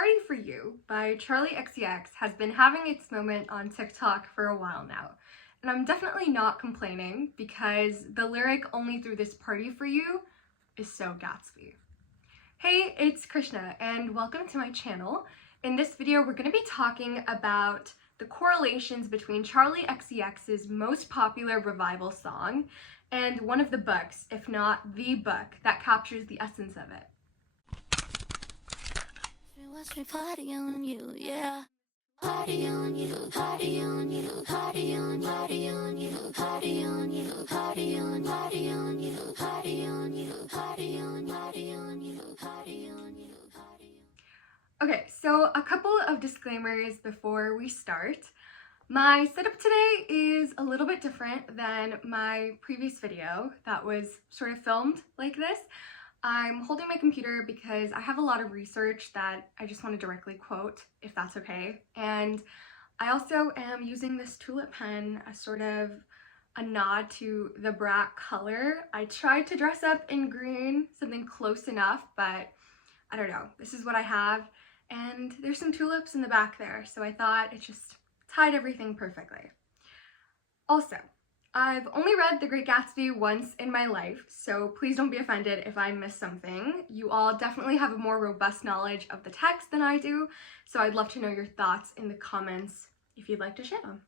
Party For You by Charli has been having its moment on TikTok for a while now. And I'm definitely not complaining because the lyric "only through this party for you" is so Gatsby. Hey, it's Krishna and welcome to my channel. In this video, we're going to be talking about the correlations between Charli XCX's most popular revival song and one of the books, if not the book, that captures the essence of it. Watch me party on you, yeah. Party on you, party on you, party on, party on you, party on you, party on, party on you, party on you, party on, party on you, party on you, party on. Okay, so a couple of disclaimers before we start. My setup today is a little bit different than my previous video that was sort of filmed like this. I'm holding my computer because I have a lot of research that I just want to directly quote, if that's okay. And I also am using this tulip pen as sort of a nod to the brat color. I tried to dress up in green, something close enough, but I don't know. This is what I have. And there's some tulips in the back there, so I thought it just tied everything perfectly. Also, I've only read The Great Gatsby once in my life, so please don't be offended if I miss something. You all definitely have a more robust knowledge of the text than I do, so I'd love to know your thoughts in the comments if you'd like to share them.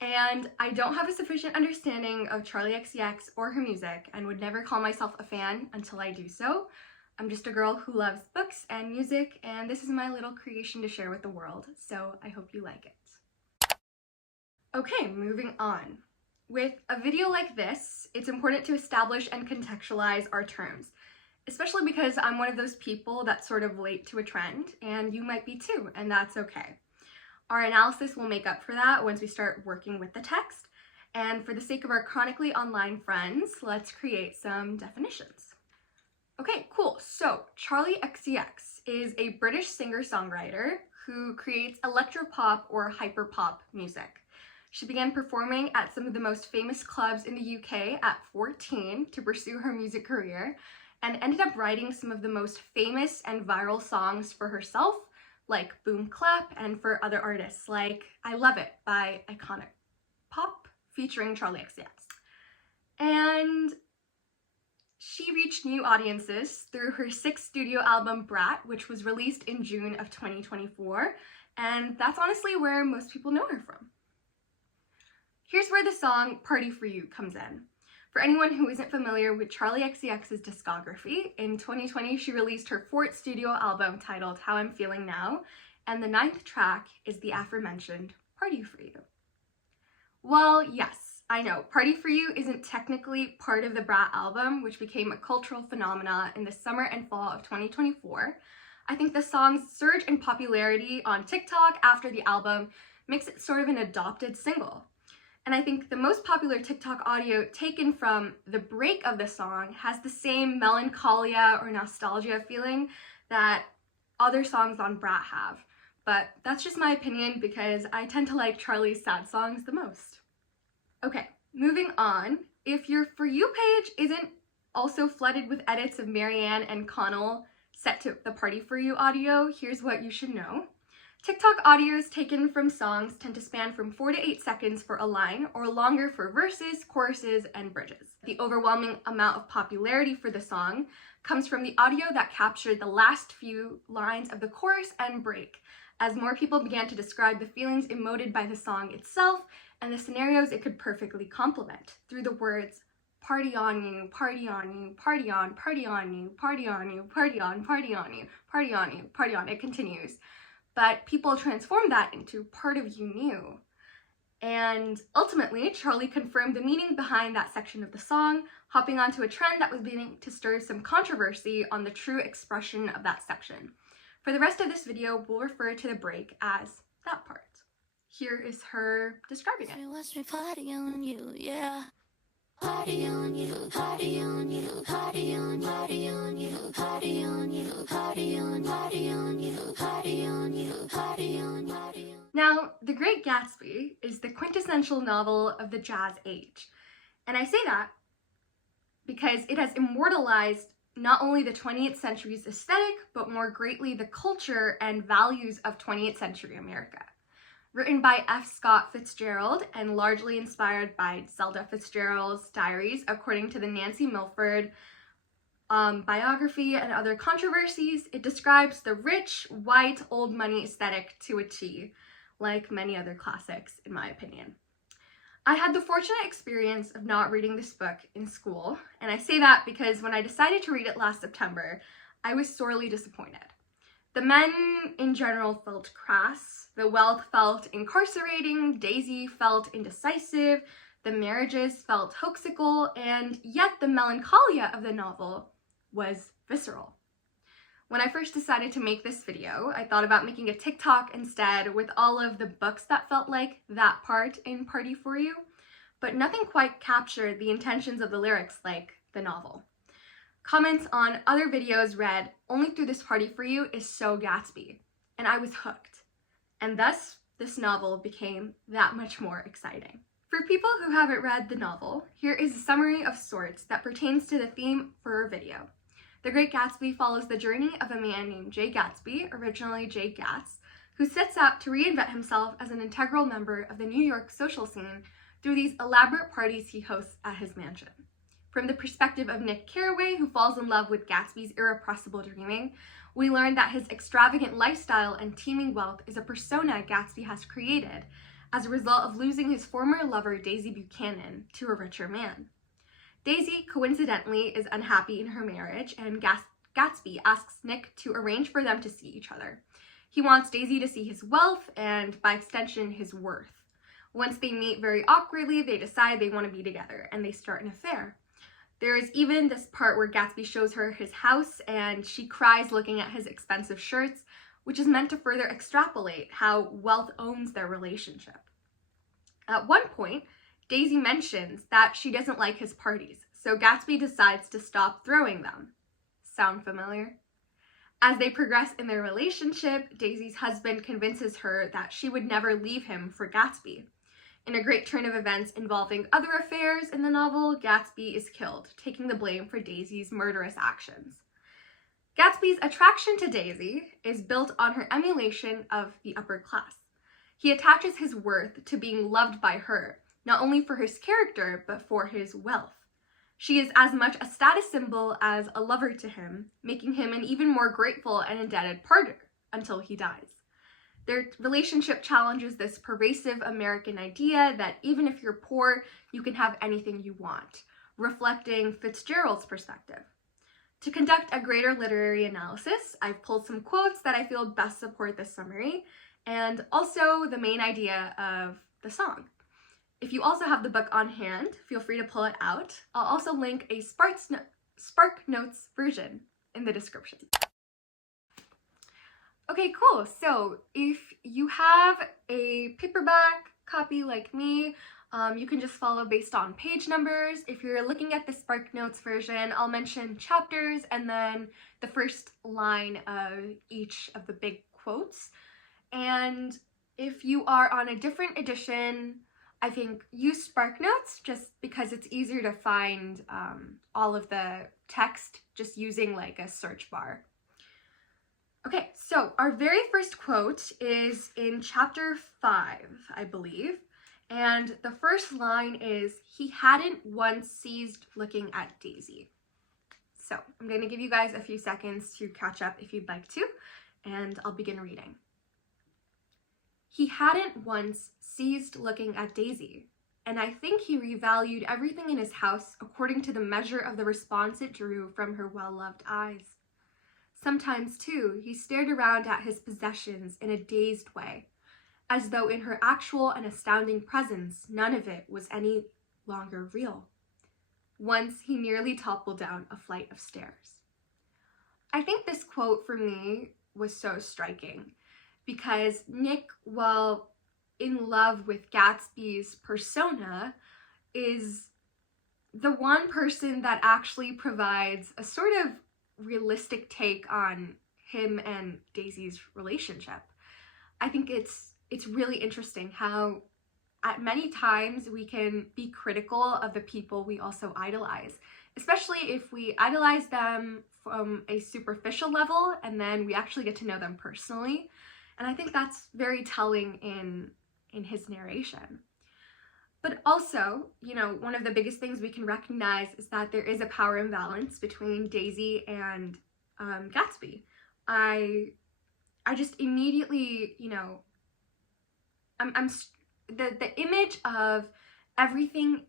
And I don't have a sufficient understanding of Charli XCX or her music and would never call myself a fan until I do so. I'm just a girl who loves books and music, and this is my little creation to share with the world, so I hope you like it. Okay, moving on. With a video like this, it's important to establish and contextualize our terms, especially because I'm one of those people that's sort of late to a trend, and you might be too, and that's okay. Our analysis will make up for that once we start working with the text, and for the sake of our chronically online friends, let's create some definitions. Okay, cool. So Charli XCX is a British singer-songwriter who creates electropop or hyperpop music. She began performing at some of the most famous clubs in the UK at 14 to pursue her music career, and ended up writing some of the most famous and viral songs for herself, like Boom Clap, and for other artists like I Love It by Iconic Pop featuring Charli XCX. And she reached new audiences through her 6th studio album Brat, which was released in June of 2024, and that's honestly where most people know her from. Here's where the song Party For You comes in. For anyone who isn't familiar with Charli XCX's discography, in 2020 she released her 4th studio album titled How I'm Feeling Now, and the 9th track is the aforementioned Party For You. Well, yes, I know, Party For You isn't technically part of the Brat album, which became a cultural phenomenon in the summer and fall of 2024. I think the song's surge in popularity on TikTok after the album makes it sort of an adopted single. And I think the most popular TikTok audio taken from the break of the song has the same melancholia or nostalgia feeling that other songs on Brat have. But that's just my opinion because I tend to like Charli's sad songs the most. Okay, moving on. If your For You page isn't also flooded with edits of Marianne and Connell set to the Party For You audio, here's what you should know. TikTok audios taken from songs tend to span from 4 to 8 seconds for a line or longer for verses, choruses, and bridges. The overwhelming amount of popularity for the song comes from the audio that captured the last few lines of the chorus and break, as more people began to describe the feelings emoted by the song itself and the scenarios it could perfectly complement through the words party on you, party on you, party on, party on you, party on you, party on, party on you, party on you, party on. It continues. But people transformed that into Part of You New. And ultimately, Charli confirmed the meaning behind that section of the song, hopping onto a trend that was beginning to stir some controversy on the true expression of that section. For the rest of this video, we'll refer to the break as that part. Here is her describing it. Watch me party on you, yeah. Party on you, party on you, party on, party on you, party on you, party on, party on you, party on you, party on, party on. Now, The Great Gatsby is the quintessential novel of the jazz age. And I say that because it has immortalized not only the 20th century's aesthetic, but more greatly the culture and values of 20th century America. Written by F. Scott Fitzgerald and largely inspired by Zelda Fitzgerald's diaries, according to the Nancy Milford biography and other controversies, it describes the rich, white, old money aesthetic to a T, like many other classics, in my opinion. I had the fortunate experience of not reading this book in school, and I say that because when I decided to read it last September, I was sorely disappointed. The men in general felt crass, the wealth felt incarcerating, Daisy felt indecisive, the marriages felt hoaxical, and yet the melancholia of the novel was visceral. When I first decided to make this video, I thought about making a TikTok instead with all of the books that felt like that part in Party For You, but nothing quite captured the intentions of the lyrics like the novel. Comments on other videos read only through this Party For You is so Gatsby, and I was hooked. And thus, this novel became that much more exciting. For people who haven't read the novel, here is a summary of sorts that pertains to the theme for our video. The Great Gatsby follows the journey of a man named Jay Gatsby, originally Jay Gatz, who sets out to reinvent himself as an integral member of the New York social scene through these elaborate parties he hosts at his mansion. From the perspective of Nick Carraway, who falls in love with Gatsby's irrepressible dreaming, we learn that his extravagant lifestyle and teeming wealth is a persona Gatsby has created as a result of losing his former lover Daisy Buchanan to a richer man. Daisy, coincidentally, is unhappy in her marriage, and Gatsby asks Nick to arrange for them to see each other. He wants Daisy to see his wealth and, by extension, his worth. Once they meet very awkwardly, they decide they want to be together, and they start an affair. There is even this part where Gatsby shows her his house, and she cries looking at his expensive shirts, which is meant to further extrapolate how wealth owns their relationship. At one point, Daisy mentions that she doesn't like his parties, so Gatsby decides to stop throwing them. Sound familiar? As they progress in their relationship, Daisy's husband convinces her that she would never leave him for Gatsby. In a great turn of events involving other affairs in the novel, Gatsby is killed, taking the blame for Daisy's murderous actions. Gatsby's attraction to Daisy is built on her emulation of the upper class. He attaches his worth to being loved by her, not only for his character, but for his wealth. She is as much a status symbol as a lover to him, making him an even more grateful and indebted partner until he dies. Their relationship challenges this pervasive American idea that even if you're poor, you can have anything you want, reflecting Fitzgerald's perspective. To conduct a greater literary analysis, I've pulled some quotes that I feel best support this summary, and also the main idea of the song. If you also have the book on hand, feel free to pull it out. I'll also link a Spark Notes version in the description. Okay, cool. So if you have a paperback copy like me, you can just follow based on page numbers. If you're looking at the Spark Notes version, I'll mention chapters and then the first line of each of the big quotes. And if you are on a different edition, I think use Spark Notes just because it's easier to find all of the text just using like a search bar. Okay, so our very first quote is in chapter 5, I believe. And the first line is, "He hadn't once ceased looking at Daisy." So I'm going to give you guys a few seconds to catch up if you'd like to, and I'll begin reading. "He hadn't once ceased looking at Daisy, and I think he revalued everything in his house according to the measure of the response it drew from her well-loved eyes. Sometimes, too, he stared around at his possessions in a dazed way, as though in her actual and astounding presence, none of it was any longer real. Once he nearly toppled down a flight of stairs." I think this quote for me was so striking because Nick, while in love with Gatsby's persona, is the one person that actually provides a sort of realistic take on him and Daisy's relationship. I think it's really interesting how at many times we can be critical of the people we also idolize, especially if we idolize them from a superficial level and then we actually get to know them personally. And I think that's very telling in his narration. But also, you know, one of the biggest things we can recognize is that there is a power imbalance between Daisy and Gatsby. I just immediately, you know, the image of everything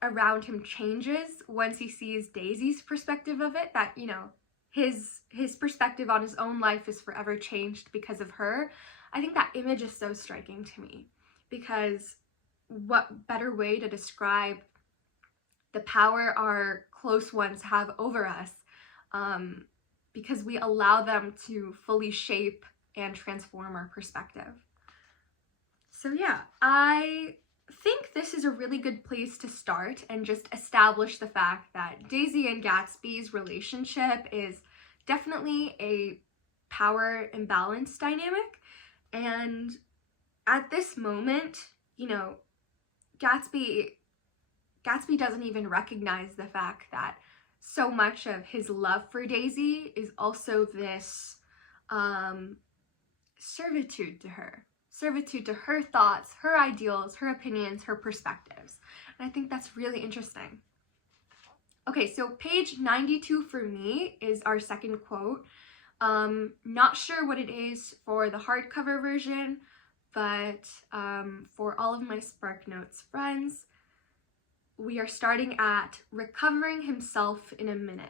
around him changes once he sees Daisy's perspective of it, that, you know, his perspective on his own life is forever changed because of her. I think that image is so striking to me, because what better way to describe the power our close ones have over us, because we allow them to fully shape and transform our perspective. So yeah, I think this is a really good place to start and just establish the fact that Daisy and Gatsby's relationship is definitely a power imbalance dynamic. And at this moment, you know, Gatsby doesn't even recognize the fact that so much of his love for Daisy is also this servitude to her thoughts, her ideals, her opinions, her perspectives. And I think that's really interesting. Okay, so page 92 for me is our second quote. Not sure what it is for the hardcover version, but for all of my SparkNotes friends, we are starting at recovering himself in a minute.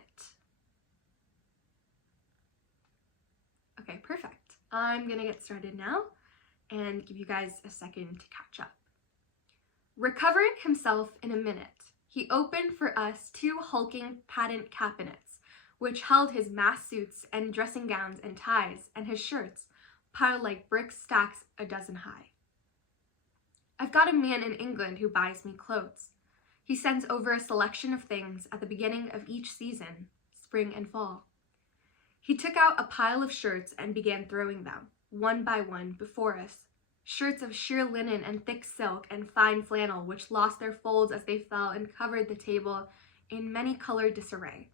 Okay, perfect. I'm gonna get started now and give you guys a second to catch up. Recovering himself in a minute, he opened for us 2 hulking patent cabinets, which held his mass suits and dressing gowns and ties and his shirts, piled like brick stacks a dozen high. I've got a man in England who buys me clothes. He sends over a selection of things at the beginning of each season, spring and fall. He took out a pile of shirts and began throwing them, one by one, before us. Shirts of sheer linen and thick silk and fine flannel, which lost their folds as they fell and covered the table in many-colored disarray.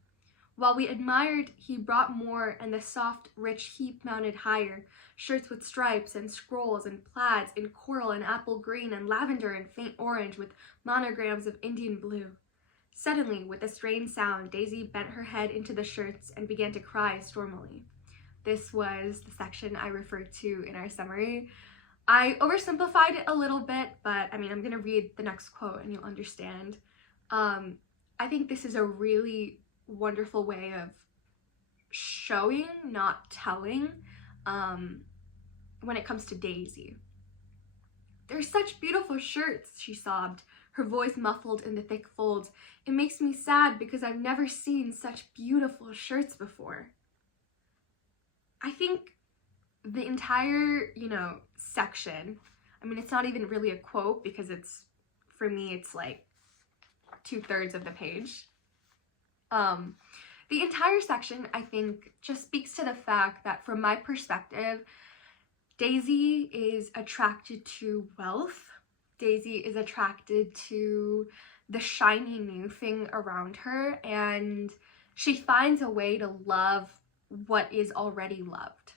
While we admired, he brought more, and the soft, rich heap mounted higher, shirts with stripes and scrolls and plaids in coral and apple green and lavender and faint orange with monograms of Indian blue. Suddenly, with a strange sound, Daisy bent her head into the shirts and began to cry stormily. This was the section I referred to in our summary. I oversimplified it a little bit, but I mean, I'm gonna read the next quote and you'll understand. I think this is a really wonderful way of showing, not telling, when it comes to Daisy. "They're such beautiful shirts," she sobbed, her voice muffled in the thick folds. "It makes me sad because I've never seen such beautiful shirts before." I think the entire, you know, section, I mean, it's not even really a quote because it's, for me, it's like 2/3 of the page. The entire section, I think, just speaks to the fact that from my perspective, Daisy is attracted to wealth. Daisy is attracted to the shiny new thing around her, and she finds a way to love what is already loved,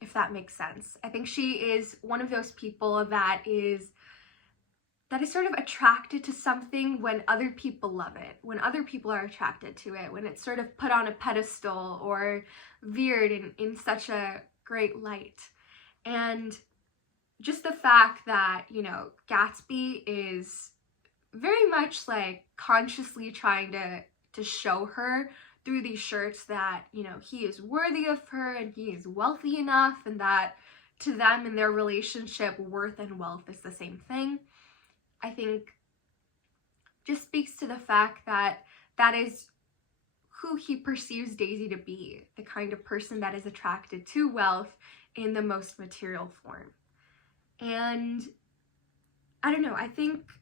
if that makes sense. I think she is one of those people that is sort of attracted to something when other people love it, when other people are attracted to it, when it's sort of put on a pedestal or veered in such a great light. And just the fact that, you know, Gatsby is very much like consciously trying to show her through these shirts that, you know, he is worthy of her and he is wealthy enough, and that to them in their relationship, worth and wealth is the same thing. I think just speaks to the fact that that is who he perceives Daisy to be, the kind of person that is attracted to wealth in the most material form. And I don't know, I think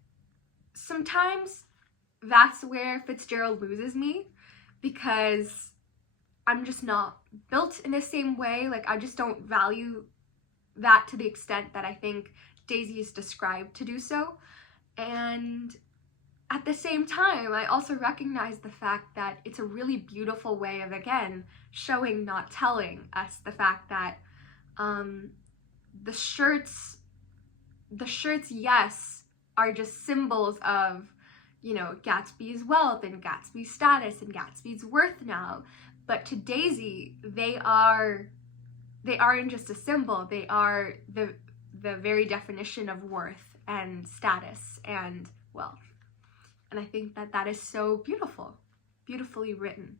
sometimes that's where Fitzgerald loses me, because I'm just not built in the same way. Like, I just don't value that to the extent that I think Daisy is described to do so. And at the same time, I also recognize the fact that it's a really beautiful way of, again, showing, not telling us the fact that the shirts, yes, are just symbols of, you know, Gatsby's wealth and Gatsby's status and Gatsby's worth now. But to Daisy, they aren't just a symbol. They are the very definition of worth and status and wealth. And I think that that is so beautiful, beautifully written.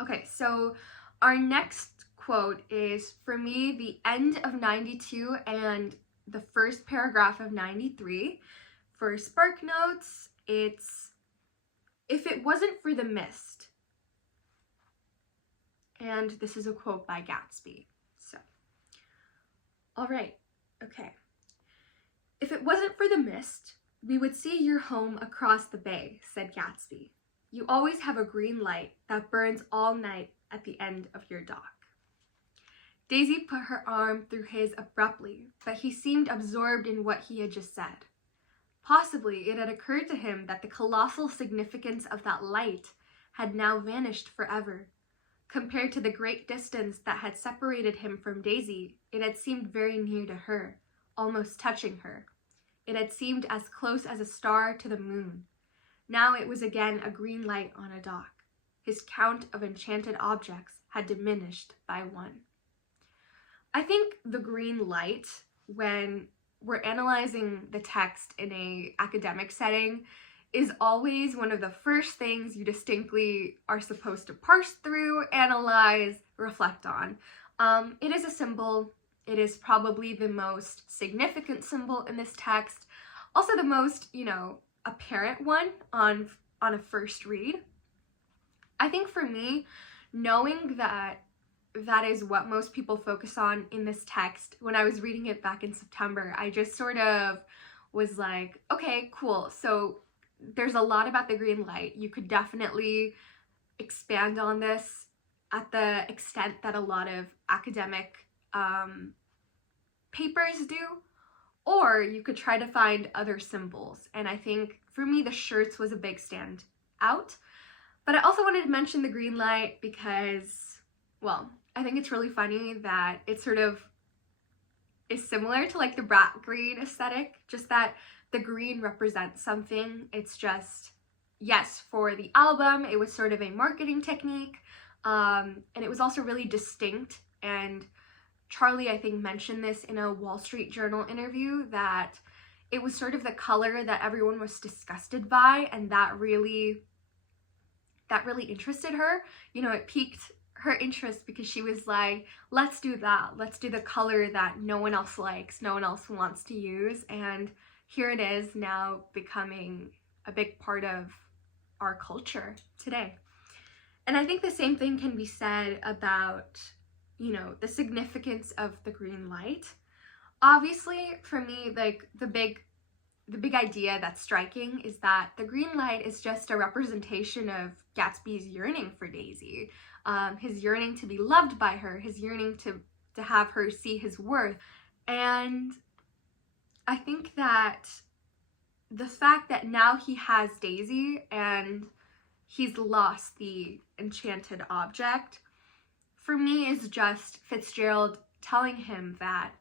Okay, so our next quote is, for me, the end of 92 and the first paragraph of 93. For Spark Notes, it's, "If it wasn't for the mist." And this is a quote by Gatsby. So, all right, okay. "If it wasn't for the mist, we would see your home across the bay," said Gatsby. "You always have a green light that burns all night at the end of your dock." Daisy put her arm through his abruptly, but he seemed absorbed in what he had just said. Possibly it had occurred to him that the colossal significance of that light had now vanished forever. Compared to the great distance that had separated him from Daisy, it had seemed very near to her, almost touching her. It had seemed as close as a star to the moon. Now it was again a green light on a dock. His count of enchanted objects had diminished by one. I think the green light, when we're analyzing the text in an academic setting, is always one of the first things you distinctly are supposed to parse through, analyze, reflect on. It is a symbol. It is probably the most significant symbol in this text. Also the most, you know, apparent one on a first read. I think for me, knowing that that is what most people focus on in this text, when I was reading it back in September, I just sort of was like, okay, cool. So there's a lot about the green light. You could definitely expand on this at the extent that a lot of academic papers do, or you could try to find other symbols. And I think for me, the shirts was a big stand out. But I also wanted to mention the green light because, well, I think it's really funny that it sort of is similar to like the brat green aesthetic, just that the green represents something. It's just, yes, for the album, it was sort of a marketing technique, and it was also really distinct. And Charli, I think, mentioned this in a Wall Street Journal interview, that it was sort of the color that everyone was disgusted by, and that really interested her. You know, it piqued her interest because she was like, let's do that. Let's do the color that no one else likes, no one else wants to use. And here it is now becoming a big part of our culture today. And I think the same thing can be said about, you know, the significance of the green light. Obviously, for me, like the big idea that's striking is that the green light is just a representation of Gatsby's yearning for Daisy, his yearning to be loved by her, his yearning to have her see his worth. And I think that the fact that now he has Daisy and he's lost the enchanted object, for me, is just Fitzgerald telling him that,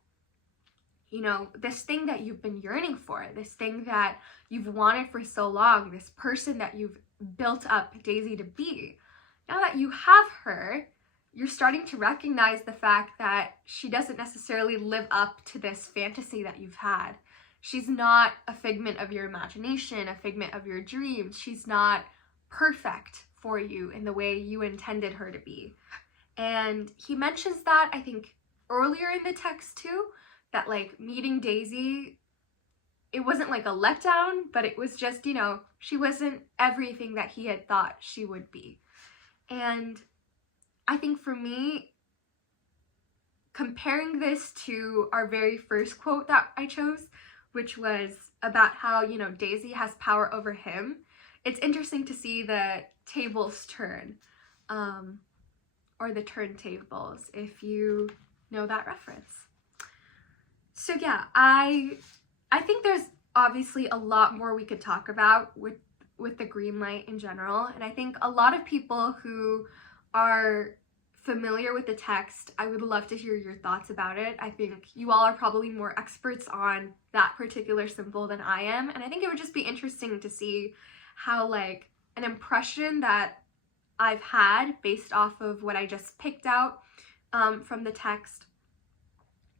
you know, this thing that you've been yearning for, this thing that you've wanted for so long, this person that you've built up Daisy to be, now that you have her, you're starting to recognize the fact that she doesn't necessarily live up to this fantasy that you've had. She's not a figment of your imagination, a figment of your dreams. She's not perfect for you in the way you intended her to be. And he mentions that, I think, earlier in the text too, that like meeting Daisy, it wasn't like a letdown, but it was just, you know, she wasn't everything that he had thought she would be. And I think for me, comparing this to our very first quote that I chose, which was about how, you know, Daisy has power over him, it's interesting to see the tables turn, or the turntables, if you know that reference. So yeah, I think there's obviously a lot more we could talk about with the green light in general, and I think a lot of people who are familiar with the text, I would love to hear your thoughts about it. I think you all are probably more experts on that particular symbol than I am, and I think it would just be interesting to see how, like, an impression that I've had based off of what I just picked out from the text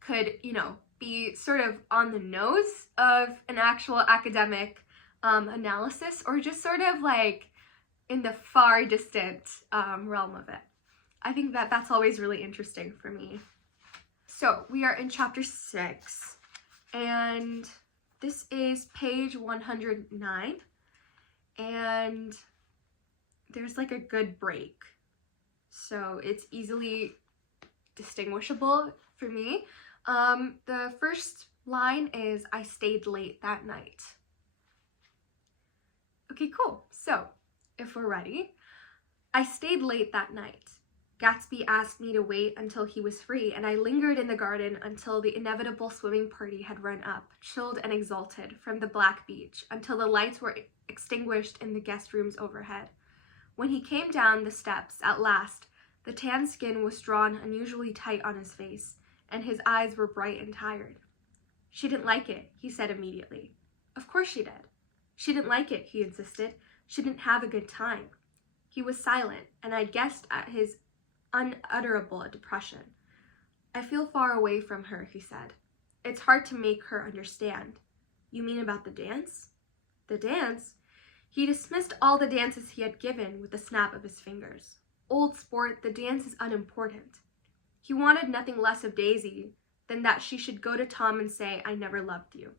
could, you know, be sort of on the nose of an actual academic analysis, or just sort of like in the far distant realm of it. I think that that's always really interesting for me. So we are in chapter 6, and this is page 109, and there's like a good break, so it's easily distinguishable for me. The first line is, "I stayed late that night." Okay, cool. So if we're ready, "I stayed late that night. Gatsby asked me to wait until he was free, and I lingered in the garden until the inevitable swimming party had run up, chilled and exalted, from the black beach, until the lights were extinguished in the guest rooms overhead. When he came down the steps at last, the tan skin was drawn unusually tight on his face, and his eyes were bright and tired. She didn't like it, he said immediately. Of course she did. She didn't like it, he insisted. She didn't have a good time. He was silent, and I guessed at his unutterable depression. I feel far away from her, he said. It's hard to make her understand. You mean about the dance? The dance? He dismissed all the dances he had given with a snap of his fingers. Old sport, the dance is unimportant. He wanted nothing less of Daisy than that she should go to Tom and say, I never loved you.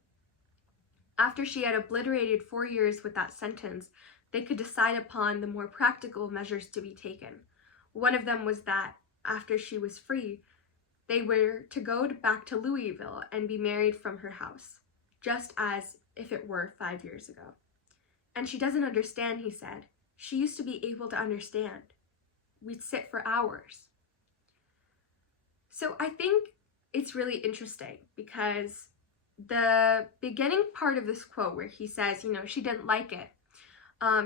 After she had obliterated 4 years with that sentence, they could decide upon the more practical measures to be taken. One of them was that, after she was free, they were to go back to Louisville and be married from her house, just as if it were 5 years ago. And she doesn't understand, he said. She used to be able to understand. We'd sit for hours. So I think it's really interesting because the beginning part of this quote where he says, you know, she didn't like it,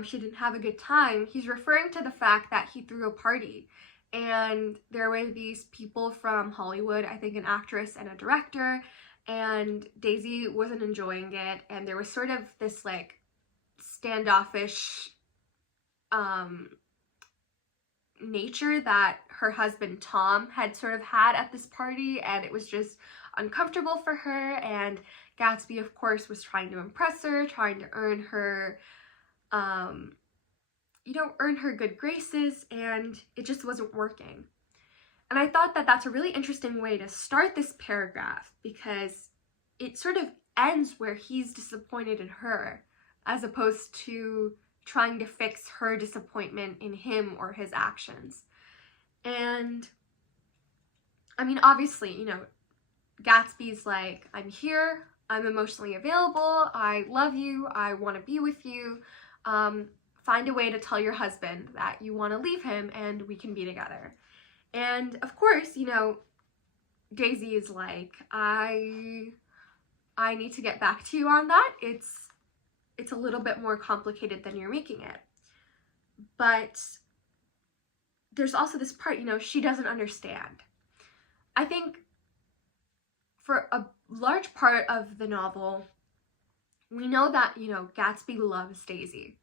she didn't have a good time, he's referring to the fact that he threw a party and there were these people from Hollywood, I think an actress and a director, and Daisy wasn't enjoying it, and there was sort of this like standoffish nature that her husband Tom had sort of had at this party, and it was just uncomfortable for her, and Gatsby of course was trying to impress her, trying to earn her earn her good graces, and it just wasn't working. And I thought that that's a really interesting way to start this paragraph because it sort of ends where he's disappointed in her as opposed to trying to fix her disappointment in him or his actions. And I mean, obviously, you know, Gatsby's like, I'm here, I'm emotionally available, I love you, I want to be with you, find a way to tell your husband that you want to leave him and we can be together. And of course, you know, Daisy is like, I need to get back to you on that. It's a little bit more complicated than you're making it. But there's also this part, you know, she doesn't understand. I think for a large part of the novel, we know that, you know, Gatsby loves Daisy.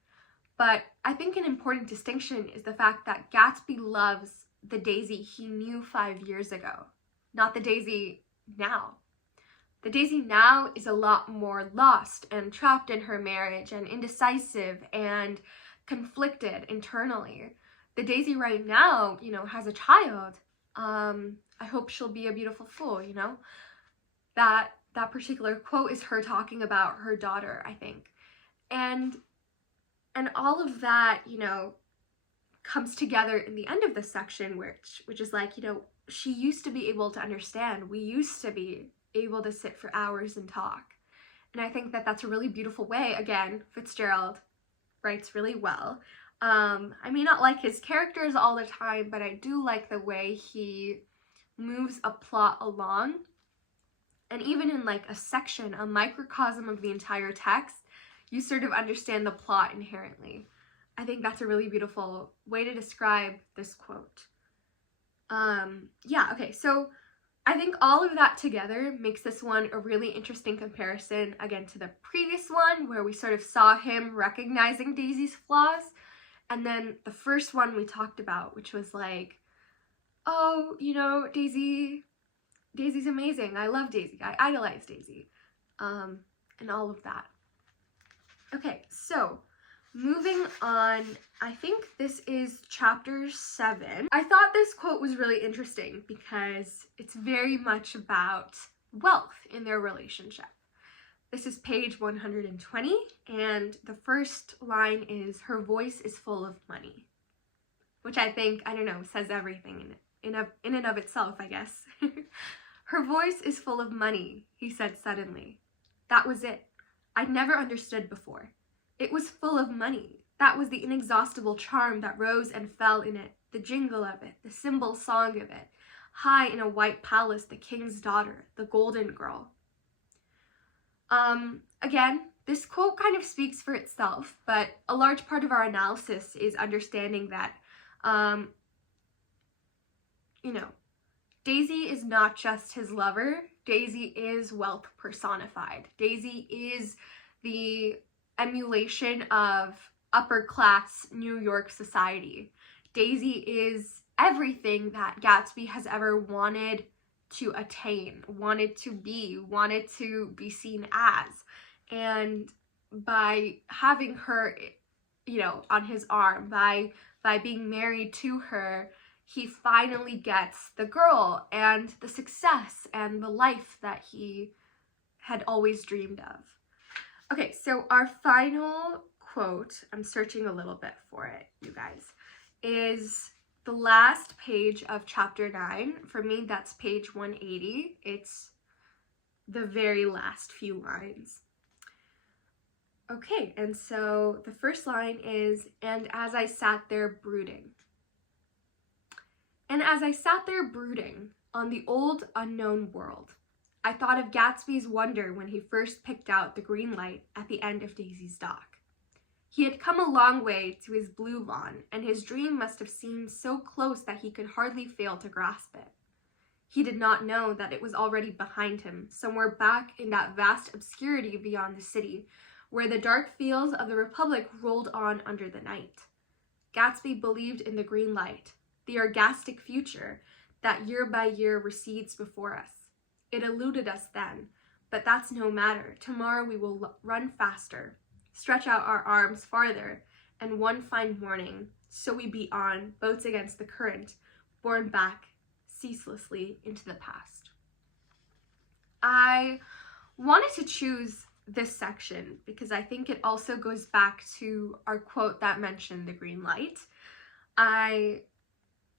But I think an important distinction is the fact that Gatsby loves the Daisy he knew 5 years ago, not the Daisy now. The Daisy now is a lot more lost and trapped in her marriage and indecisive and conflicted internally. The Daisy right now, you know, has a child. I hope she'll be a beautiful fool, you know. That particular quote is her talking about her daughter, I think. And all of that, you know, comes together in the end of this section, which is like, you know, she used to be able to understand. We used to be able to sit for hours and talk. And I think that that's a really beautiful way. Again, Fitzgerald writes really well. I may not like his characters all the time, but I do like the way he moves a plot along And even in like a section, a microcosm of the entire text, you sort of understand the plot inherently. I think that's a really beautiful way to describe this quote. Yeah, okay, so I think all of that together makes this one a really interesting comparison, again, to the previous one, where we sort of saw him recognizing Daisy's flaws, and then the first one we talked about, which was like, oh, you know, Daisy's amazing, I love Daisy, I idolize Daisy, and all of that. Okay, so moving on, I think this is chapter 7. I thought this quote was really interesting because it's very much about wealth in their relationship. This is page 120, and the first line is, her voice is full of money, which I think, I don't know, says everything in and of itself, I guess. Her voice is full of money, he said suddenly. That was it. I'd never understood before. It was full of money. That was the inexhaustible charm that rose and fell in it, the jingle of it, the cymbal song of it. High in a white palace, the king's daughter, the golden girl. Again, this quote kind of speaks for itself, but a large part of our analysis is understanding that, you know, Daisy is not just his lover. Daisy is wealth personified. Daisy is the emulation of upper class New York society. Daisy is everything that Gatsby has ever wanted to attain, wanted to be seen as. And by having her, you know, on his arm, by being married to her, he finally gets the girl and the success and the life that he had always dreamed of. Okay, so our final quote, I'm searching a little bit for it, you guys, is the last page of chapter 9. For me, that's page 180. It's the very last few lines. Okay, and so the first line is, and as I sat there brooding. And as I sat there brooding on the old unknown world, I thought of Gatsby's wonder when he first picked out the green light at the end of Daisy's dock. He had come a long way to his blue lawn, and his dream must have seemed so close that he could hardly fail to grasp it. He did not know that it was already behind him, somewhere back in that vast obscurity beyond the city, where the dark fields of the Republic rolled on under the night. Gatsby believed in the green light, the orgastic future that year by year recedes before us. It eluded us then, but that's no matter. Tomorrow we will run faster, stretch out our arms farther, and one fine morning, so we be on, boats against the current, borne back ceaselessly into the past. I wanted to choose this section because I think it also goes back to our quote that mentioned the green light.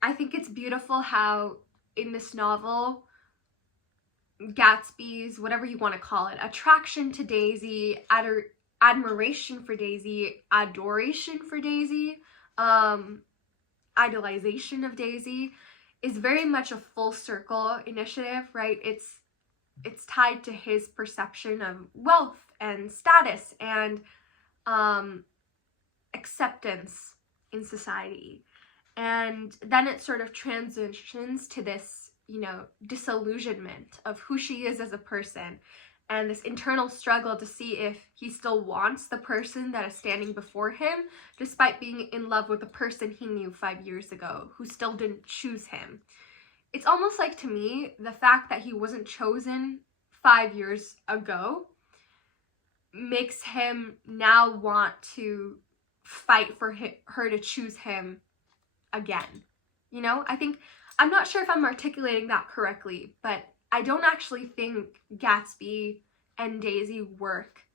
I think it's beautiful how in this novel, Gatsby's, whatever you want to call it, attraction to Daisy, admiration for Daisy, adoration for Daisy, idolization of Daisy is very much a full circle initiative, right? It's tied to his perception of wealth and status and acceptance in society. And then it sort of transitions to this, you know, disillusionment of who she is as a person and this internal struggle to see if he still wants the person that is standing before him, despite being in love with the person he knew 5 years ago, who still didn't choose him. It's almost like, to me, the fact that he wasn't chosen 5 years ago makes him now want to fight for her to choose him again. You know, I'm not sure if I'm articulating that correctly, but I don't actually think Gatsby and Daisy work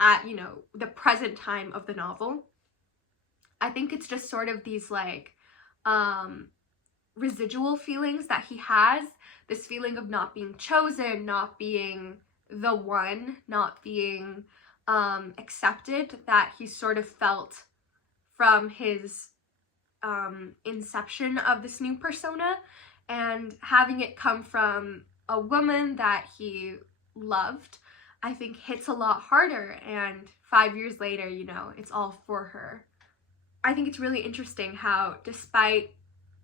at, you know, the present time of the novel. I think it's just sort of these like residual feelings that he has, this feeling of not being chosen, not being the one, not being accepted, that he sort of felt from his inception of this new persona, and having it come from a woman that he loved, I think hits a lot harder, and 5 years later, you know, it's all for her. I think it's really interesting how despite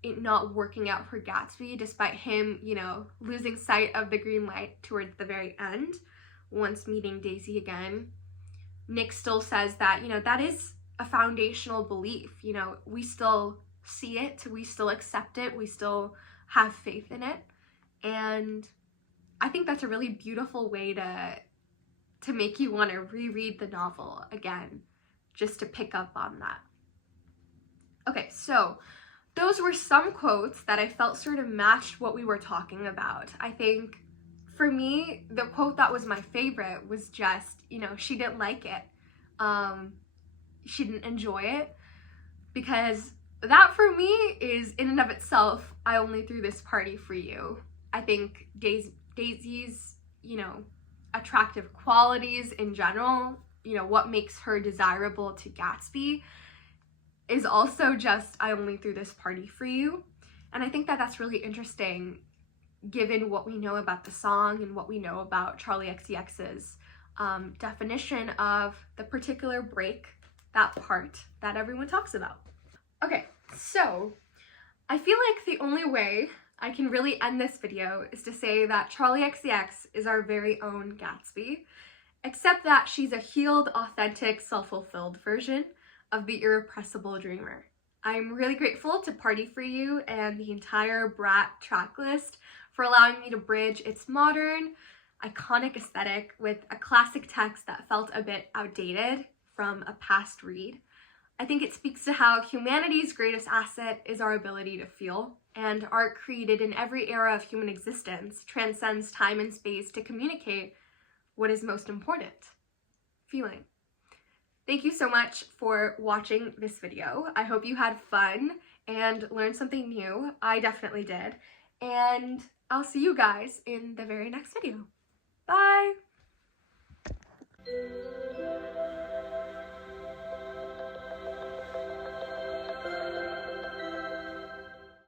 it not working out for Gatsby, despite him, you know, losing sight of the green light towards the very end, once meeting Daisy again, Nick still says that, you know, that is a foundational belief. You know, we still see it, we still accept it, we still have faith in it. And I think that's a really beautiful way to make you want to reread the novel again, just to pick up on that. Okay, so those were some quotes that I felt sort of matched what we were talking about. I think for me, the quote that was my favorite was just, you know, she didn't like it. She didn't enjoy it, because that for me is in and of itself, I only threw this party for you. I think Daisy's, you know, attractive qualities in general, you know, what makes her desirable to Gatsby, is also just, I only threw this party for you. And I think that that's really interesting given what we know about the song and what we know about Charli XCX's definition of the particular break, that part that everyone talks about. Okay, so I feel like the only way I can really end this video is to say that Charli XCX is our very own Gatsby, except that she's a healed, authentic, self-fulfilled version of the irrepressible dreamer. I'm really grateful to Party For You and the entire Brat track list for allowing me to bridge its modern, iconic aesthetic with a classic text that felt a bit outdated from a past read. I think it speaks to how humanity's greatest asset is our ability to feel, and art created in every era of human existence transcends time and space to communicate what is most important: feeling. Thank you so much for watching this video. I hope you had fun and learned something new. I definitely did. And I'll see you guys in the very next video.